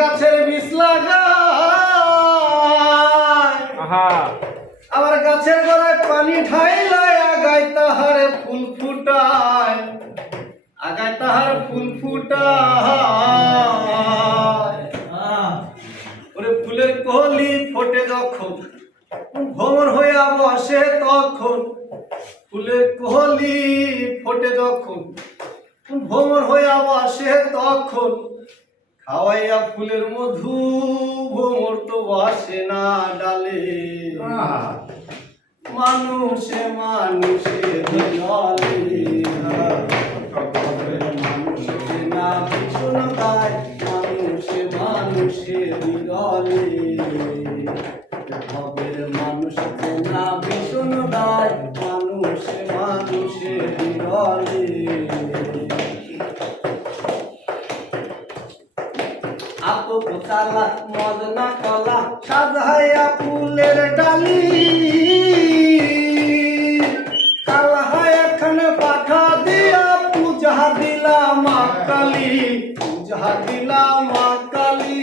গাছের বীজ লাগায় আবার গাছের গোড়ায় পানি ঢাইলায় আগায় তাহারে ফুল ফুটায় আগায় তাহার ফুল ফুটায় ওরে ফুলের কলি ফোটে যখন ভোর হইয়া বসে তখন ফুলের কলি ফোটে যখন ভোর হইয়া বসে তখন খাওয়াইয়া ফুলের মধু ভোমর তো বসে না ডালে মানুষে মানুষে বিরলে মানুষে না ভীষণ গায় মানুষে মানুষে বিরলে ভবের মানুষে না ভীষণ গায় মানুষে মানুষে বিরলে আপু চালা মদনা কলা সাজাইয়া ফুলের ডালি কালাহায় এখানে পাঠা দিয়া পূজা দিলাম মা কালী পূজা দিলাম মা কালী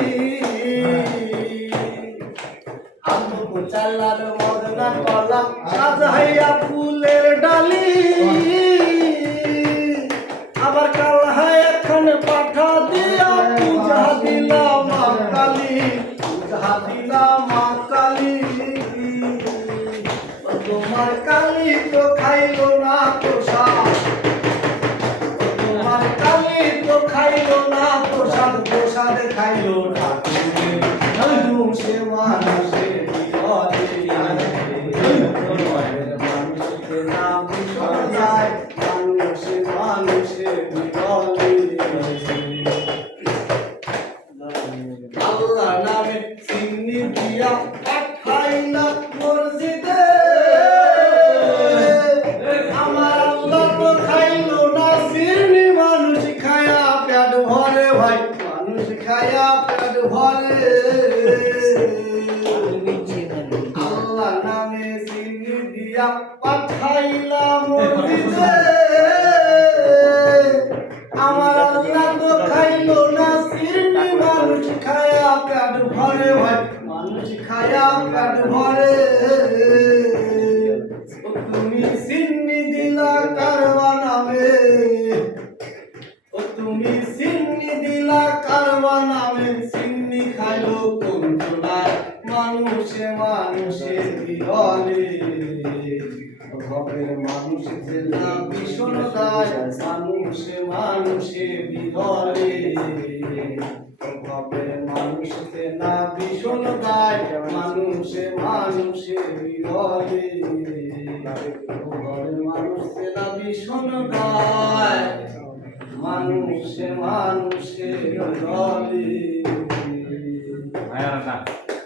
আপু চালার মদনা কলা সাজাইয়া ফুলের ডালি আবার কালাহায় এখানে পাঠা দিয়া পূজা দিলাম মা কালী পূজা দিলাম মা কালী তোমার কালী তো খাইলো না প্রসাদ তোমার কালী তো খাইলো না প্রসাদ প্রসাদ খাইলো না মানুষে মানুষে মানুষকে নাম যায় মানুষে মানুষে আল্লাহ নামে চিনি দিয়া পাঠাইলা মসজিদে আমার আল্লাহ তো খাইলো না চিনি মানুষ খায়া পেট ভরে ভাই মানুষ খায়া পেট ভরে আল্লাহ নামে চিনি দিয়া পাঠাইলা মসজিদে আমার আল্লাহ তো খাইলো না চিনি মানুষ খায়া পেট ভরে ভাই মানুষ খায়া পেট ভরে তুমি চিনি দিলা কারবা নামে তুমি চিনি দিলা কারবা নামে চিনি খাইলো কোন জোড়ায় মানুষে মানুষে বিরলে ভবের মানুষে না ভীষণ দায় মানুষে মানুষে বিরলে ভবের মানুষে না ভীষণ দায় মানুষে মানুষে বিরলে ভবের মানুষে না ভীষণ দায় মানুষে মানুষে বিরলে